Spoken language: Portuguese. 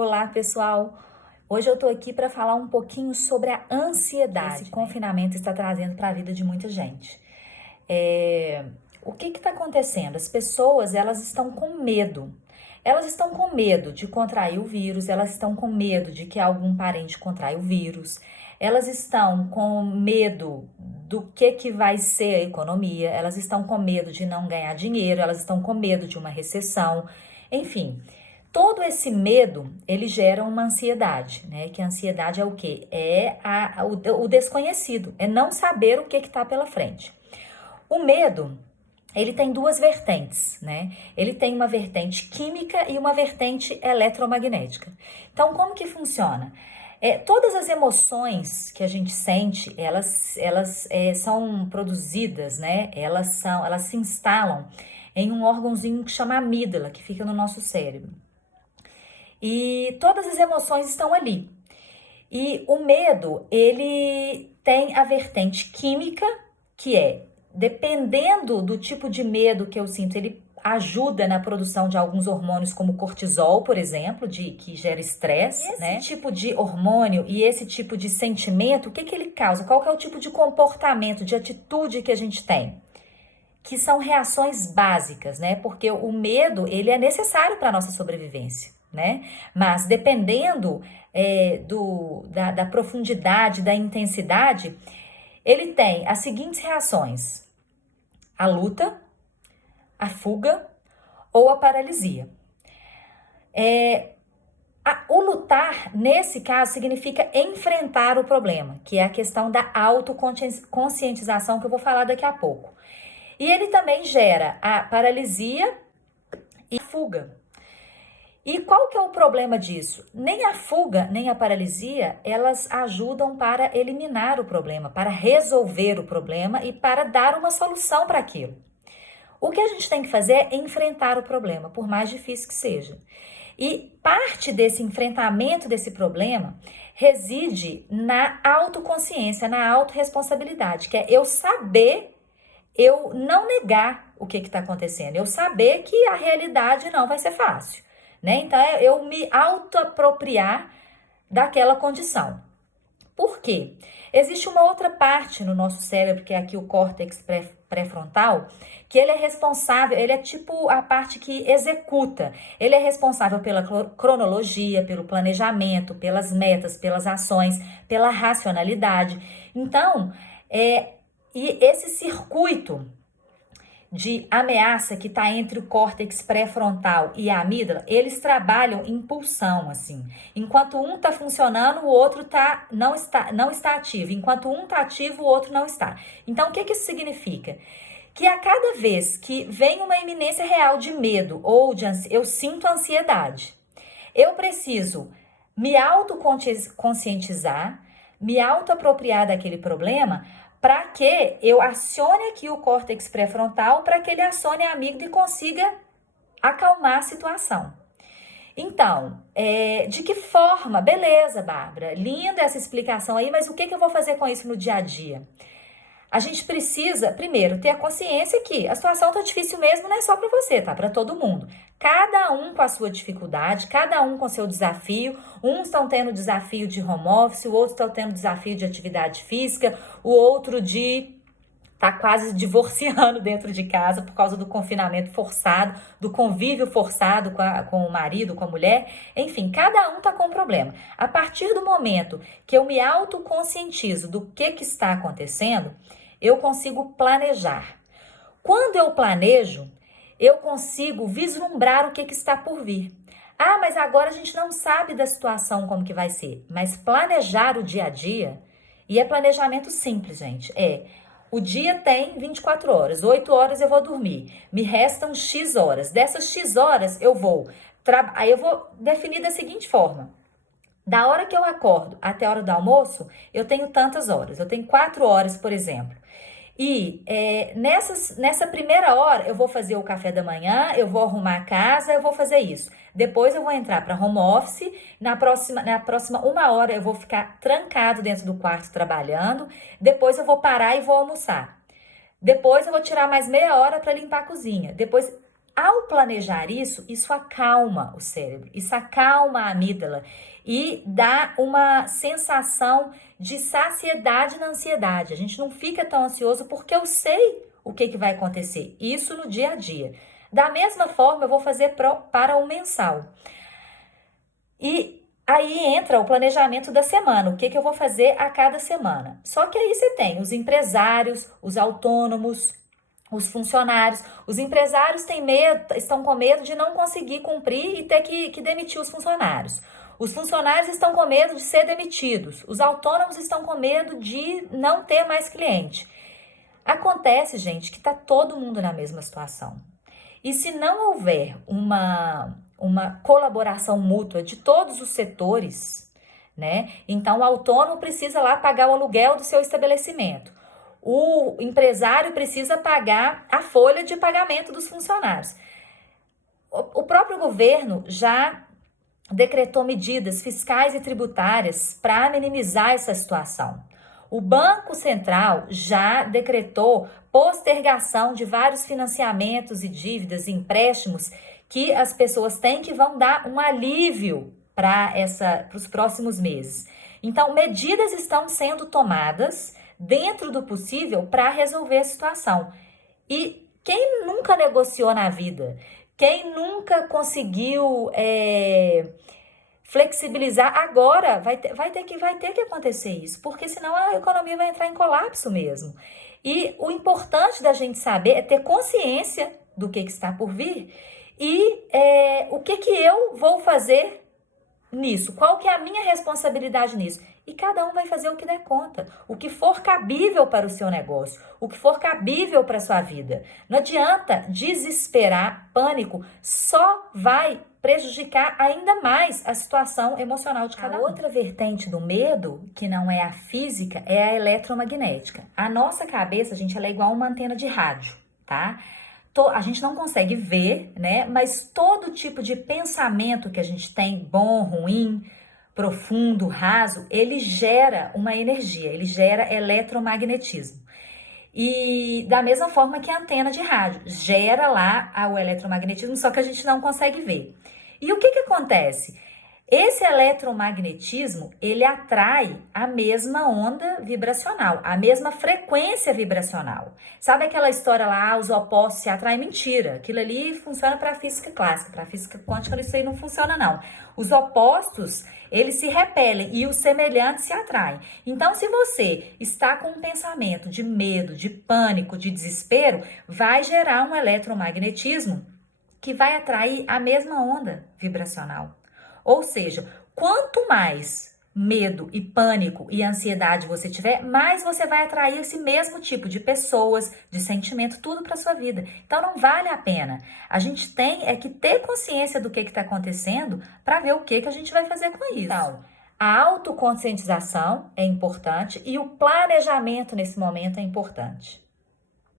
Olá, pessoal! Hoje eu tô aqui para falar um pouquinho sobre a ansiedade que esse confinamento está trazendo para a vida de muita gente. O que está acontecendo? As pessoas, elas estão com medo. Elas estão com medo de contrair o vírus, elas estão com medo de que algum parente contraia o vírus, elas estão com medo do que vai ser a economia, elas estão com medo de não ganhar dinheiro, elas estão com medo de uma recessão, enfim. Todo esse medo, ele gera uma ansiedade, né? Que a ansiedade é o quê? O desconhecido, é não saber o que está pela frente. O medo, ele tem duas vertentes, né? Ele tem uma vertente química e uma vertente eletromagnética. Então, como que funciona? Todas as emoções que a gente sente, elas são produzidas, né? Elas se instalam em um órgãozinho que chama amígdala, que fica no nosso cérebro. E todas as emoções estão ali. E o medo, ele tem a vertente química, que dependendo do tipo de medo que eu sinto, ele ajuda na produção de alguns hormônios, como cortisol, por exemplo, que gera estresse, né? Esse tipo de hormônio e esse tipo de sentimento, o que ele causa? Qual que é o tipo de comportamento, de atitude que a gente tem? Que são reações básicas, né? Porque o medo, ele é necessário para a nossa sobrevivência, né? Mas dependendo da profundidade, da intensidade, ele tem as seguintes reações: a luta, a fuga ou a paralisia. O lutar, nesse caso, significa enfrentar o problema, que é a questão da autoconscientização que eu vou falar daqui a pouco. E ele também gera a paralisia e a fuga. E qual que é o problema disso? Nem a fuga, nem a paralisia, elas ajudam para eliminar o problema, para resolver o problema e para dar uma solução para aquilo. O que a gente tem que fazer é enfrentar o problema, por mais difícil que seja. E parte desse enfrentamento desse problema reside na autoconsciência, na autorresponsabilidade, que é eu saber, eu não negar o que está acontecendo, eu saber que a realidade não vai ser fácil, né? Então, eu me autoapropriar daquela condição. Por quê? Existe uma outra parte no nosso cérebro, que é aqui o córtex pré-frontal, que ele é responsável, ele é tipo a parte que executa. Ele é responsável pela cronologia, pelo planejamento, pelas metas, pelas ações, pela racionalidade. Então, e esse circuito de ameaça que está entre o córtex pré-frontal e a amígdala, eles trabalham em pulsão, assim. Enquanto um está funcionando, o outro não está ativo. Enquanto um está ativo, o outro não está. Então, o que isso significa? Que a cada vez que vem uma iminência real de medo ou eu sinto ansiedade, eu preciso me autoconscientizar, me autoapropriar daquele problema, para que eu acione aqui o córtex pré-frontal, para que ele acione a amígdala e consiga acalmar a situação. Então, de que forma? Beleza, Bárbara, linda essa explicação aí, mas o que eu vou fazer com isso no dia a dia? A gente precisa, primeiro, ter a consciência que a situação tá difícil mesmo, não é só para você, tá? Para todo mundo. Cada um com a sua dificuldade, cada um com o seu desafio. Uns estão tendo desafio de home office, o outro estão tendo desafio de atividade física, o outro tá quase divorciando dentro de casa por causa do confinamento forçado, do convívio forçado com o marido, com a mulher. Enfim, cada um tá com um problema. A partir do momento que eu me autoconscientizo do que está acontecendo, eu consigo planejar. Quando eu planejo, eu consigo vislumbrar o que está por vir. Ah, mas agora a gente não sabe da situação como que vai ser. Mas planejar o dia a dia, e é planejamento simples, gente, o dia tem 24 horas, 8 horas eu vou dormir, me restam X horas. Dessas X horas aí eu vou definir da seguinte forma: da hora que eu acordo até a hora do almoço, eu tenho tantas horas, eu tenho 4 horas, por exemplo. E nessa primeira hora eu vou fazer o café da manhã, eu vou arrumar a casa, eu vou fazer isso. Depois eu vou entrar para home office, na próxima 1 hora eu vou ficar trancado dentro do quarto trabalhando, depois eu vou parar e vou almoçar. Depois eu vou tirar mais meia hora para limpar a cozinha. Depois ao planejar isso acalma o cérebro, isso acalma a amígdala e dá uma sensação de saciedade na ansiedade. A gente não fica tão ansioso porque eu sei o que vai acontecer, isso no dia a dia. Da mesma forma, eu vou fazer para o mensal. E aí entra o planejamento da semana, o que eu vou fazer a cada semana. Só que aí você tem os empresários, os autônomos, os funcionários. Os empresários têm medo, estão com medo de não conseguir cumprir e ter que demitir os funcionários. Os funcionários estão com medo de ser demitidos. Os autônomos estão com medo de não ter mais cliente. Acontece, gente, que está todo mundo na mesma situação. E se não houver uma colaboração mútua de todos os setores, né? Então, o autônomo precisa lá pagar o aluguel do seu estabelecimento. O empresário precisa pagar a folha de pagamento dos funcionários. O próprio governo já decretou medidas fiscais e tributárias para minimizar essa situação. O Banco Central já decretou postergação de vários financiamentos e dívidas e empréstimos que as pessoas têm, que vão dar um alívio para os próximos meses. Então, medidas estão sendo tomadas dentro do possível para resolver a situação. E quem nunca negociou na vida? Quem nunca conseguiu flexibilizar, agora vai ter que acontecer isso, porque senão a economia vai entrar em colapso mesmo. E o importante da gente saber é ter consciência do que está por vir e o que eu vou fazer nisso, qual que é a minha responsabilidade nisso. E cada um vai fazer o que der conta, o que for cabível para o seu negócio, o que for cabível para a sua vida. Não adianta desesperar, pânico, só vai prejudicar ainda mais a situação emocional de cada um. A outra vertente do medo, que não é a física, é a eletromagnética. A nossa cabeça, gente, ela é igual uma antena de rádio, tá? A gente não consegue ver, né? Mas todo tipo de pensamento que a gente tem, bom, ruim, profundo, raso, ele gera uma energia, ele gera eletromagnetismo. E da mesma forma que a antena de rádio gera lá o eletromagnetismo, só que a gente não consegue ver. E o que acontece? Esse eletromagnetismo, ele atrai a mesma onda vibracional, a mesma frequência vibracional. Sabe aquela história lá, os opostos se atraem? Mentira, aquilo ali funciona para a física clássica, para a física quântica isso aí não funciona não. Os opostos, eles se repelem e os semelhantes se atraem. Então, se você está com um pensamento de medo, de pânico, de desespero, vai gerar um eletromagnetismo que vai atrair a mesma onda vibracional. Ou seja, quanto mais medo e pânico e ansiedade você tiver, mais você vai atrair esse mesmo tipo de pessoas, de sentimento, tudo para sua vida. Então não vale a pena. A gente tem que ter consciência do que está acontecendo para ver o que a gente vai fazer com isso. Então, a autoconscientização é importante e o planejamento nesse momento é importante.